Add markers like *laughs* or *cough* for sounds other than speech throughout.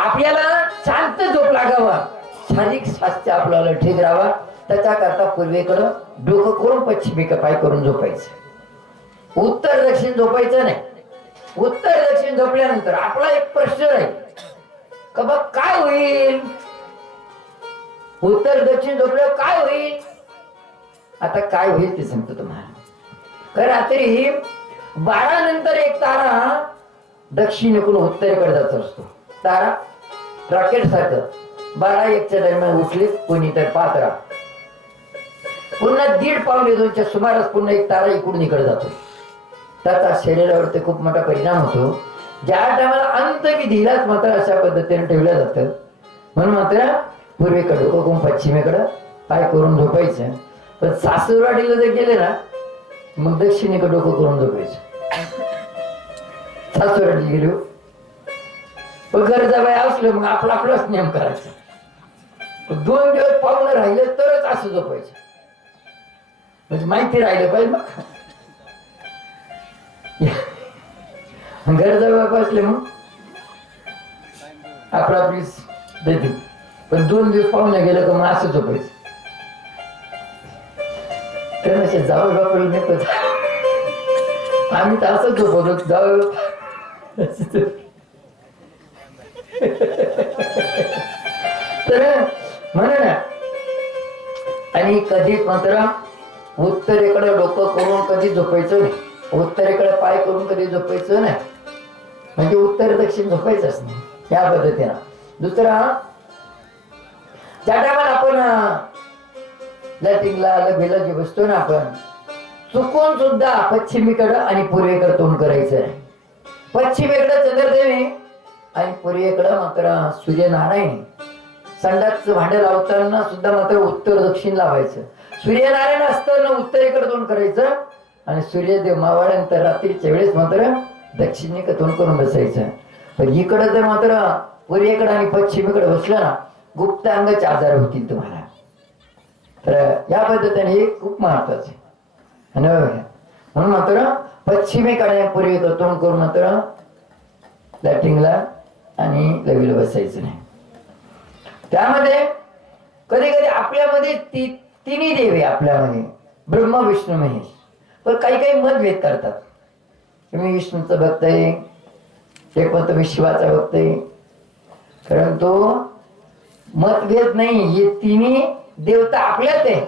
आपल्याला शांत झोप लागावा. शारीरिक स्वास्थ्य आपल्याला ठीक राहावा. त्याच्याकरता पूर्वेकडं डोकं करून पश्चिमेकडे पाय करून झोपायचं? उत्तर दक्षिण झोपायचं नाही. उत्तर दक्षिण झोपल्यानंतर आपला एक प्रश्न राहील. का बघ काय होईल? उत्तर दक्षिण झोपल्यावर काय होईल? आता काय होईल ते सांगतो तुम्हाला. का रात्री बारा नंतर एक तारा दक्षिणेकडून उत्तरेकडे जात असतो. तारा रॉकेट सारखं. बारा एकच्या दरम्यान उठली कोणी तर पात्रा. पुन्हा दीड पावले दोनच्या सुमारास पुन्हा एक तारा इकडून इकडे जातो. त्याचा शरीरावरती खूप मोठा परिणाम होतो. ज्या टायमाला अंतविधीलाच मात्र अशा पद्धतीने ठेवलं जातं. म्हणून मात्र पूर्वेकडे कोकण पश्चिमेकडं पाय करून झोपायचं. पण सासूरवाडीला जर गेले ना मग दक्षिणेकडं डोकं करून झोपायचं. सासूरवाडी गेलो पण गरजा असलं मग आपला आपलाच नियम करायचा. दोन दिवस पाहुणं राहिलं तरच असं झोपायचं. म्हणजे माहिती राहिलं पाहिजे मग. *laughs* गरजा बाय असले मग. आपला आपली देते पण दोन दिवस पाहुणे गेलं का मग असं झोपायचं. तर असे जावं बापडे नाही आम्ही तर असंच झोपवतो जावळ तर म्हणा ना. आणि कधीच मात्र उत्तरेकडे डोकं करून कधी झोपायचं नाही. उत्तरेकडे पाय करून कधी झोपायचं नाही. म्हणजे उत्तर दक्षिण झोपायचंच नाही या पद्धतीनं. दुसरा त्या टायमाला आपण लॅटिंगला लभेला जे बसतो ना आपण चुकून सुद्धा पश्चिमेकडं आणि पूर्वेकडे तोंड करायचं नाही. पश्चिमेकडं चंद्रदेवी आणि पूर्वेकडं मात्र सूर्यनारायण संडास भांडे लावताना सुद्धा मात्र उत्तर दक्षिण लावायचं. सूर्यनारायण असताना उत्तरेकडे तोंड करायचं. आणि सूर्यदेव मावळ्यानंतर रात्रीच्या वेळेस मात्र दक्षिणेकडे तोंड करून बसायचं. पण इकडं जर मात्र पूर्वेकडे आणि पश्चिमेकडे बसलं ना गुप्त अंगाचे आजार होतील तुम्हाला. तर या पद्धतीने हे खूप महत्वाचं आहे. आणि म्हणून मात्र पश्चिमेकडे पूर्वेकडे तोंड करून मात्र लॅटिंगला आणि लवीला बसायचं नाही त्यामध्ये कधी कधी आपल्यामध्ये ती तिन्ही देव आहे आपल्यामध्ये. ब्रह्म विष्णू महेश. पण काही काही मतभेद करतात. तुम्ही विष्णूचं भक्त आहे. एक म्हणतो मी शिवाचा भक्त आहे. कारण तो मतभेद नाही. हे तिन्ही देवता आपल्यात आहे.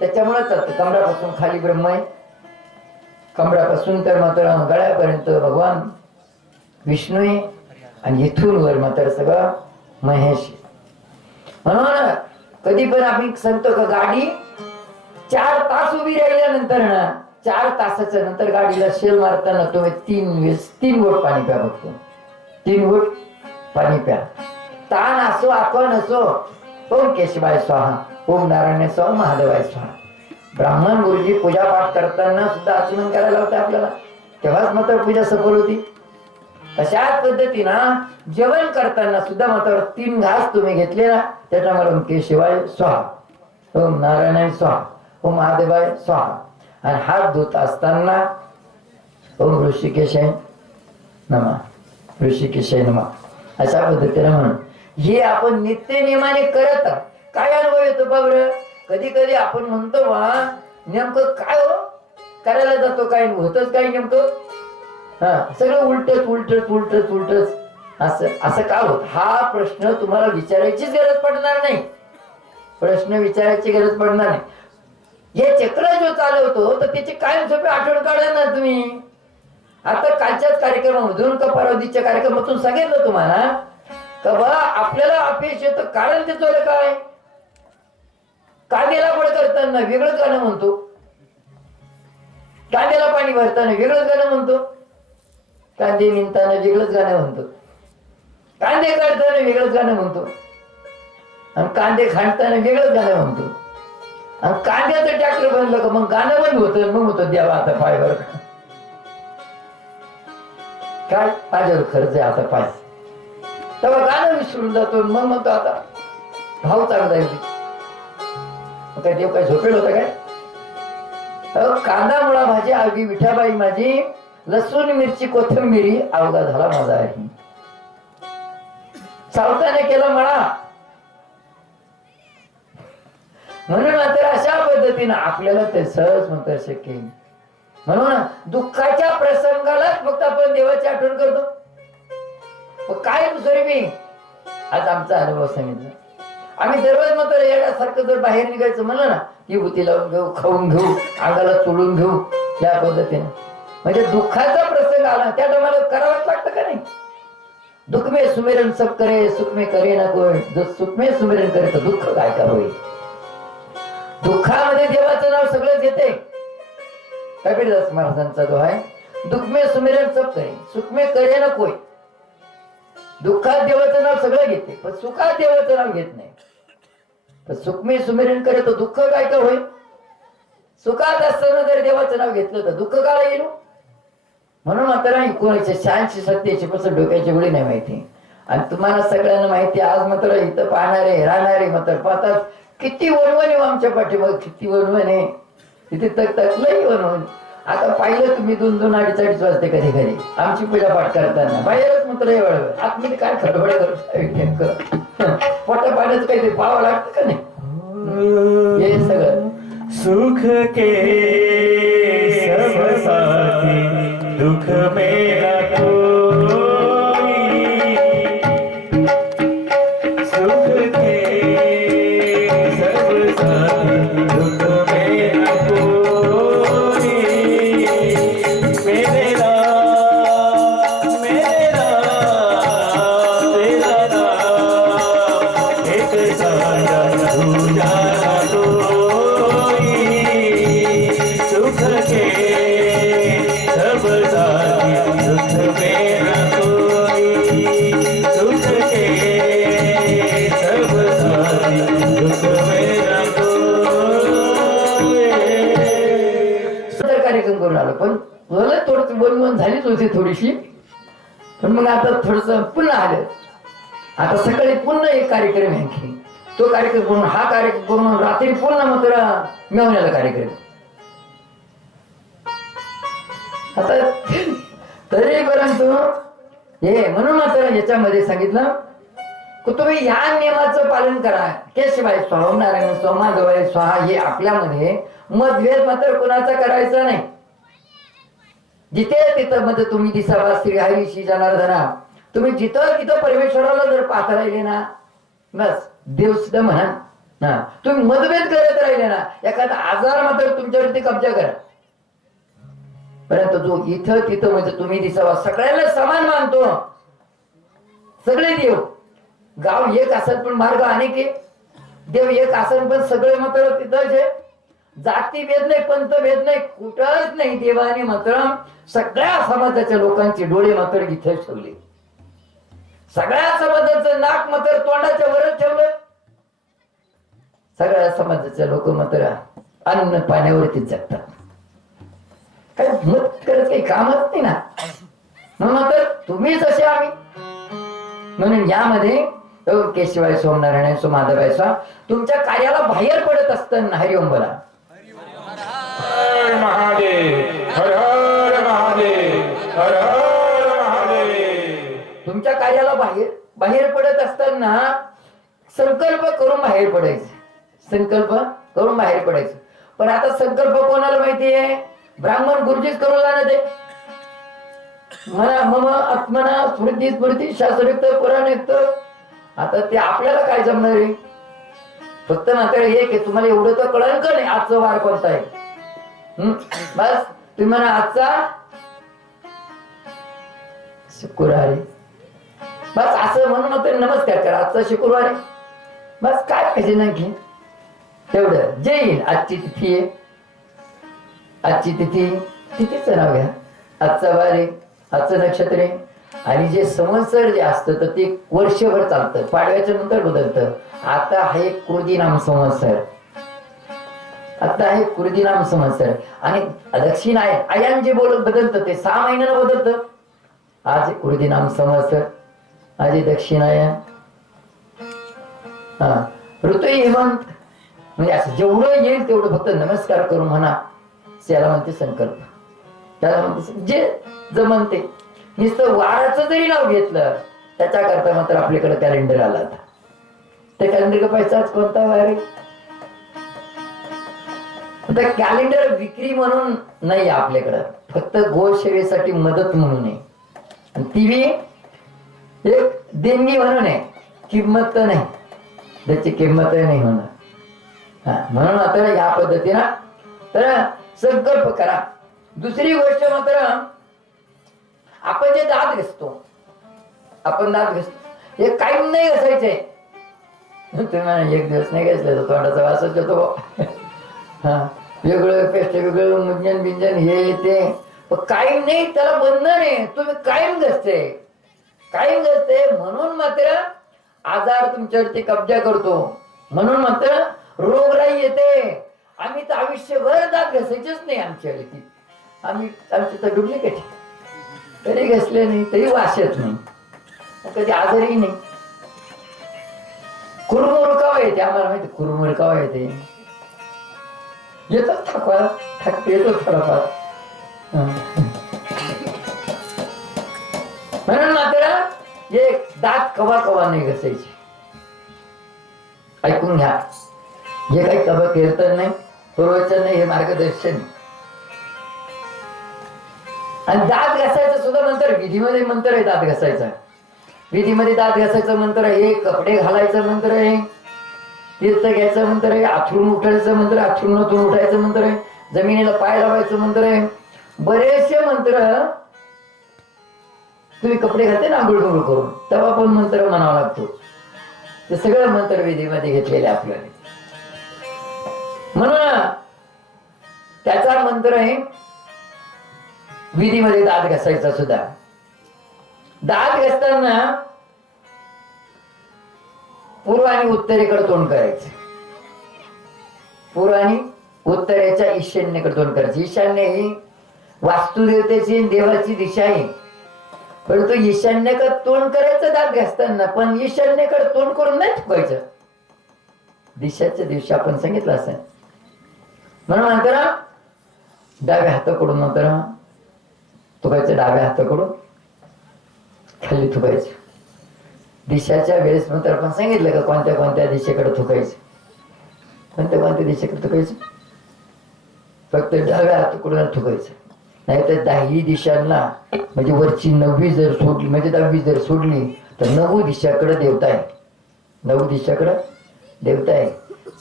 त्याच्यामुळेच कमरापासून खाली ब्रह्म आहे. कमरापासून तर मात्र गळ्यापर्यंत भगवान विष्णू आहे. आणि इथून वर मात्र सगळं महेश. म्हणून कधी पण आम्ही सांगतो का गाडी चार तास उभी राहिल्यानंतर ना चार तासाच्या नंतर गाडीला शेल मारताना तुम्ही तीन वेळेस तीन गोट पाणी प्या बघतो. तीन गोट पाणी प्या. ताण असो आपण असो. ओम केशवाय स्वाहा ओम नारायण स्वाहा महादेवाय स्वाहा. ब्राह्मण गुरुजी पूजा पाठ करताना सुद्धा आचमन करायला होतं आपल्याला. तेव्हाच मात्र पूजा सफल होती. तशाच पद्धतीनं जेवण करताना सुद्धा मात्र तीन घास तुम्ही घेतले ना त्याच्यामुळे के शिवाय स्वाहा. ओम नारायणाय स्वाहा. ओम महादेवाय स्वाहा. आणि हात धुत असताना ओम ऋषिकेशाय नमा. ऋषिकेशाय नमा. अशा पद्धतीने म्हणून. हे आपण नित्य नियमाने करत काय अनुभव येतो बाबर कधी कधी आपण म्हणतो वा नेमकं काय हो? करायला जातो काय? होतच काय नेमकं? हा सगळं उलटच उलटच उलटच उलटच. असं असं का होत? हा प्रश्न तुम्हाला विचारायचीच गरज पडणार नाही. प्रश्न विचारायची गरज पडणार नाही. हे चक्र जो चालवतो तर त्याची कायमस्वरूपी आठवण काढा ना तुम्ही. आता कालच्याच कार्यक्रमामधून का परवधीच्या कार्यक्रमातून सांगितलं तुम्हाला? का बा आपल्याला अपयश येतं कारण ते चोर काय? कांद्याला पड करताना वेगळं गाणं म्हणतो. कांद्याला पाणी भरताना वेगळंच गाणं म्हणतो. कांदे निघताना वेगळंच गाणं म्हणतो. कांदे काढताना वेगळंच गाणं म्हणतो. आणि कांदे खांडताना वेगळंच गाणं म्हणतो. आणि कांद्याचं ट्रॅक्टर बनलं का मग गाणं बंद होतं मग होतं द्यावा आता पायवर काय? माझ्यावर खर्च आहे आता पाय. तेव्हा गाणं विसरून जातो मग म्हणतो आता भाव चांगला आहे. काय देव काय झोपेल होता काय? कांदा मुळा भाजी आगी विठाबाई माझी लसूण मिरची कोथिंबिरी अवघा झाला माझा आहे. सावताने केला म्हणा. म्हणून मात्र अशा पद्धतीनं आपल्याला ते सहज म्हणता शक्य म्हणून दुःखाच्या प्रसंगालाच फक्त आपण देवाची आठवण करतो. मग काय स्वरूपी आज आमचा अनुभव सांगितला. आम्ही दररोज मात्र येण्यासारखं जर बाहेर निघायचं म्हणलं ना की बुती लावून घेऊ खाऊन घेऊ अंगाला चोळून घेऊ या पद्धतीने. म्हणजे दुःखाचा प्रसंग आला त्या टायमाला करावंच लागतं का नाही? दुःख सुमेरन सब करे सुखमे करे ना कोई जो सुखमे करे तर दुःख काय का होईल? दुःखामध्ये देवाचं नाव सगळंच येते. कबीरदास महाराजांचा जो आहे दुःख में सब करे सुखमे करे ना दुःखात देवाचं नाव सगळं घेते पण सुखात देवाचं नाव घेत नाही. तर सुखमे सुमेरण करे तर दुःख काय का होईल? सुखात असताना जर देवाचं नाव घेतलं तर दुःख काय येईल हो. म्हणून मात्र एकोणीसशे शहाऐंशी सत्याऐंशी पासून डोक्याची गोळी नाही माहिती. आणि तुम्हाला सगळ्यांना माहिती आज मात्र इथं पाहणारे राहणारे मात्र पाहतात किती वनवन आहे आमच्या पाठीमाग किती वनवन आहे तिथे तक तकलंही वनवन आता पाहिलं तुम्ही दोन दोन अडीच अडीच वाजते कधी कधी. आमची पूजा पाठ करताना. बाहेरच मात्र हे वळवळ आतमध्ये काय खडबड करत पोटा पाण्याचं काहीतरी पाहावं लागतं का नाही? हे सगळं. सुख के दुख मेरा कोई मला थोडस बोलवून झालीच होती थोडीशी. पण मग आता थोडस पुन्हा आलं. आता सकाळी पुन्हा एक कार्यक्रम आहे तो कार्यक्रम करून हा कार्यक्रम करून रात्री पुन्हा मात्र मेवण्याला कार्यक्रम. आता *laughs* तरी परंतु हे म्हणून मात्र याच्यामध्ये सांगितलं की तुम्ही ह्या नियमाचं पालन करा. केशवाय स्वाहा नारायण स्वामा स्वाहा हे आपल्यामध्ये मतभेद मात्र कुणाचा करायचा नाही. जिथे तिथं मध्ये तुम्ही दिसावा श्री हरी जनार्दना तुम्ही जिथं तिथं परमेश्वराला जर पाहत राहिले ना बस देव सुद्धा म्हणा ना तुम्ही मतभेद करत राहिले ना एखादा आजार मात्र तुमच्यावरती कब्जा करा. परंतु जो इथं तिथं म्हणजे तुम्ही दिसावा सगळ्यांना समान मानतो. सगळे देव. गाव एक असेल पण मार्ग अनेक आहे. देव एक असेल पण सगळे मात्र तिथंच आहे. जाती भेद नाही पंतभेद नाही कुठंच नाही. देवाने मात्र सगळ्या समाजाच्या लोकांचे डोळे मात्र इथे ठेवले. सगळ्या समाजाचं नाक मात्र तोंडाच्या वरच ठेवलं. सगळ्या समाजाचे लोक मात्र अन्न पाण्यावरतीच जगतात. काय मत करत काही कामच नाही ना. म्हणून तुम्ही तुम्हीच असे आम्ही. म्हणून यामध्ये अ, केशवाय सोमनारायण सो माधवाय स्वाम तुमच्या कार्याला बाहेर पडत असताना हरिओम बोला महादेव। हर हर महादेव। हर हर महादेव। तुमच्या कार्याला बाहेर बाहेर पडत असताना संकल्प करून बाहेर पडायचं. संकल्प करून बाहेर पडायचं. पण आता संकल्प कोणाला माहितीये? ब्राह्मण गुरुजीच करून जाणार ते म्हणा मम आत्मना स्मृती स्मृती शास्त्रयुक्त पुराणयुक्त. आता ते आपल्याला काय जमणार आहे? फक्त मात्र एक आहे तुम्हाला एवढं तर कळलं का नाही? आजचं वार कोणता आहे? बस तुम्ही म्हणा आजचा शुक्रवारी. बस असं म्हणून मग नमस्कार करा. आजचा शुक्रवारी. बस काय पाहिजे नाही तेवढं. जे येईल आजची तिथी आहे. आजची तिथी तिथीच नाव घ्या. आजचा वारे आजचं नक्षत्र आहे. आणि जे संवत्सर जे असतं तर ते वर्षभर चालतं. पाडव्याच्या नंतर बदलतं. आता आहे कृदीनाम संवत्सर आता आहे नाम संवत्सर आणि दक्षिण आहे आयान जे बोलत बदलतं ते सहा महिन्यानं बदलतं. आज कुर्दी नाम संवत्सर आज दक्षिण दक्षिणायन हा. ऋतू हेमंत म्हणजे असं जेवढं येईल तेवढं फक्त नमस्कार करून म्हणा. त्याला म्हणते संकल्प. त्याला म्हणते जे जमनते नुसतं वाराचं जरी नाव घेतलं त्याच्याकरता मात्र आपल्याकडे कॅलेंडर आला होता. ते कॅलेंडर पैसाच कोणता वारे? आता कॅलेंडर विक्री म्हणून नाही आपल्याकडं. फक्त गोसेवेसाठी मदत म्हणून आहे. ती बी एक देणगी म्हणून आहे. किंमत तर नाही. त्याची किंमत नाही होणार. हा, म्हणून आता या पद्धतीनं तर संकल्प करा. दुसरी गोष्ट मात्र आपण जे दात घसतो आपण दात घसतो हे काही नाही घसायचंय तुम्ही म्हणा, एक दिवस नाही घसले तर तोंडाचा वासच येतो. हा. वेगळं पेस्ट वेगळं मुंजन बिंजन हे ते. कायम नाही त्याला बंधन आहे. तुम्ही कायम घसते. कायम घसते म्हणून मात्र आजार तुमच्यावरती कब्जा करतो. म्हणून मात्र रोगराई येते. आम्ही तर आयुष्यभर दात घसायचेच नाही आमच्या वेळी आम्ही आमची तर डुप्लिकेट. तरी घसले नाही तरी वास येत नाही. कधी आजारही नाही. कुरमुरकावा येते आम्हाला माहिती कुरमुरकावा येते. येतो थकवा थक येतो थोडाफार म्हणून मात्र हे दात कवा कवा नाही घसायचे. ऐकून घ्या. जे काही तब कीर्तन नाही प्रवचन नाही हे मार्गदर्शन आणि दात घासायचं सुद्धा मंत्र विधीमध्ये मंत्र आहे दात घासायचा. विधीमध्ये दात घासायचं मंत्र आहे कपडे घालायचं मंत्र आहे. तीर्थ घ्यायचं मंत्र आहे आथरून उठायचं मंत्र आहे उठायचं मंत्र आहे जमिनीला पाय लावायचं मंत्र आहे. बरेचसे मंत्र तुम्ही कपडे घालते ना आंघोळ बिंघोळ करून तेव्हा पण मंत्र म्हणावा लागतो. ते सगळं मंत्र विधीमध्ये घेतलेले आपल्याला. म्हणून त्याचा मंत्र आहे विधीमध्ये दात घासायचा सुद्धा. दात घासताना पूर्व आणि उत्तरेकडे तोंड करायचं. पूर्व आणि उत्तरेच्या ईशान्येकडे तोंड करायचं. ईशान्य ही वास्तुदेवतेची देवाची दिशा आहे. परंतु ईशान्येकडे तोंड करायचं दात घासताना पण ईशान्येकडे तोंड करून नाही थुकायचं. दिशाच्या दिवशी आपण सांगितलं असं. म्हणून नंतर डाव्या हाताकडून नंतर थुकायचं डाव्या हाताकडून खाली थुकायचं. दिशाच्या वेळेस नंतर आपण सांगितलं का कोणत्या कोणत्या दिशेकडे थुकायचं? कोणत्या कोणत्या दिशेकडे थुकायचं? फक्त डाव्या तुकडून थुकायचं. नाही तर दहाही दिशांना म्हणजे वरची नववी जर सोडली म्हणजे दहावी जर सोडली तर नऊ दिशाकडे देवता आहे नऊ दिशाकडं देवता आहे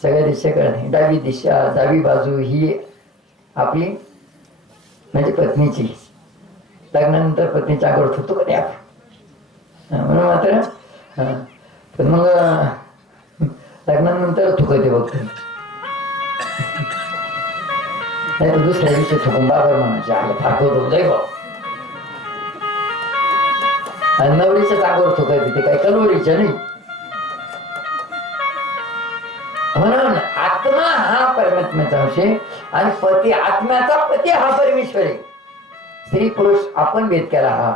सगळ्या दिशेकडे नाही. डावी दिशा डावी बाजू ही आपली म्हणजे पत्नीची. लग्नानंतर पत्नीच्या आगोड थुकतो का नाही आपण? म्हणून मात्र हा. पण मग अं, लग्नानंतर थुकते बघ नाही तर दुसऱ्या दिवशी थुकून बाबर म्हणायचे आलं फाकवतो जाई बा आणि नवरीच्या चांगवर थुकायचे ते काय कलोरीच्या नाही. म्हणून आत्मा हा परमात्म्याचा अंश आहे आणि पती आत्म्याचा पती हा परमेश्वर आहे. स्त्री पुरुष आपण भेद केला हा.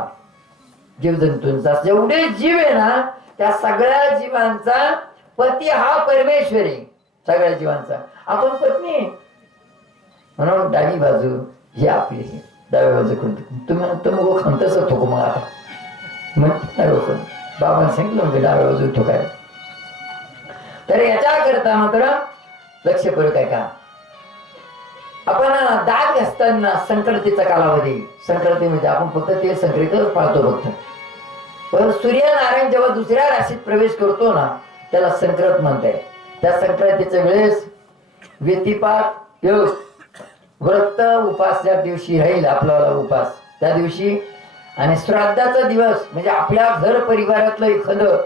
जीव जंतूंचा जेवढे जीव आहे ना त्या सगळ्या जीवांचा पती हा परमेश्वर आहे सगळ्या जीवांचा. आपण पत्नी? म्हणून डावी बाजू ही आपली. आहे. डाव्या बाजू कोणती? तुम्ही तुम्ही मग खंतच मग आता. म्हणते लोक सांगितलं म्हणजे डाव्या बाजू ठोकाय तर याच्या करता मात्र लक्ष पडत आहे का? आपण दात घासताना संक्रांतीचा कालावधी संक्रांती म्हणजे आपण फक्त ते संक्रांतीच पाळतो फक्त. पण सूर्यनारायण जेव्हा दुसऱ्या राशीत प्रवेश करतो ना त्याला संक्रांत म्हणताय त्या संक्रांतीच्या वेळेस व्यतिपात व्रत उपास ज्या दिवशी राहील आपला उपास. त्या दिवशी आणि श्राद्धाचा दिवस म्हणजे आपल्या घर परिवारातलं एखादं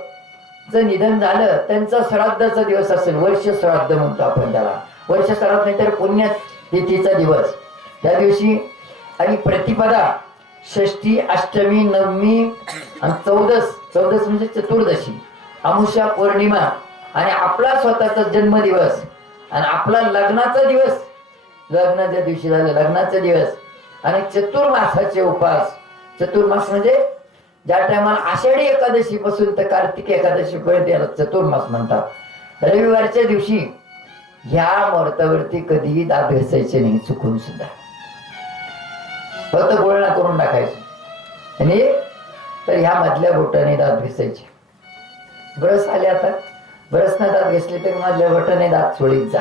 जर निधन झालं त्यांचा श्राद्धाचा दिवस असेल वर्ष श्राद्ध म्हणतो आपण त्याला. वर्ष श्राद्ध नाही तर पुण्य तिथीचा दिवस. त्या दिवशी आणि प्रतिपदा षष्ठी अष्टमी नवमी आणि चौदस. चौदस म्हणजे चतुर्दशी. अमुषा पौर्णिमा आणि आपला स्वतःचा जन्मदिवस आणि आपला लग्नाचा दिवस. लग्नाच्या दिवशी झालं लग्नाचा दिवस. आणि चतुर्मासाचे उपास. चतुर्मास म्हणजे ज्या टायमाला आषाढी एकादशी पासून तर कार्तिक एकादशी पर्यंत याला चतुर्मास म्हणतात. रविवारच्या दिवशी ह्या मुहूर्तावरती कधीही दाब घसायचे नाही चुकून सुद्धा. फक्त गोळणा करून टाकायचं. आणि तर ह्या मधल्या बोटाने दात घिसायचे. ब्रस आले आता. ब्रशनं दात घेतले तर मधल्या बोटाने दात सोडीत जा.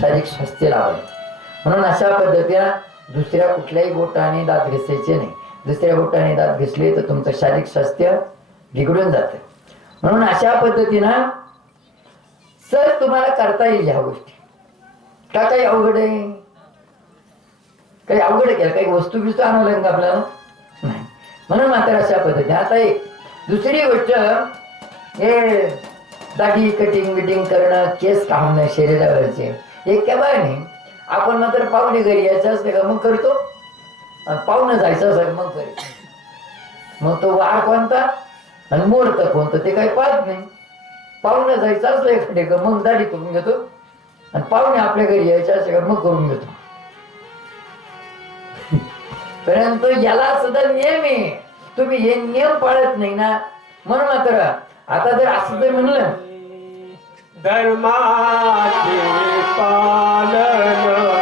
शारीरिक स्वास्थ्य लावायचे. म्हणून अशा पद्धतीनं दुसऱ्या कुठल्याही बोटाने दात घेसायचे नाही. दुसऱ्या बोटाने दात घासले तर तुमचं शारीरिक स्वास्थ्य बिघडून जातं. म्हणून अशा पद्धतीनं सर तुम्हाला करता येईल ह्या गोष्टी. का काही अवघड आहे? काही अवघड केलं काही वस्तू बिस्तू आणावं लागेल का आपल्याला? नाही. म्हणून मात्र अशा पद्धतीने. आता एक दुसरी गोष्ट हे दाढी कटिंग बिटिंग करणं केस काढणं शरीरावरचे. हे केव्हाने नाही. आपण मात्र पाहुणे घरी यायचं असते का मग करतो. आणि पाहुणं जायचं असेल मग करतो मग तो वार कोणता? आणि मुहूर्त कोणतं? ते काही पाहत नाही. पाहुणं जायचं असलं एखादे का मग दाढी करून घेतो. आणि पाहुणे आपल्या घरी यायचे असते का मग करून घेतो. परंतु याला सुद्धा नियम आहे तुम्ही हे नियम पाळत नाही ना. म्हणून मात्र आता जर असं जर म्हणलं. धर्माचे पालन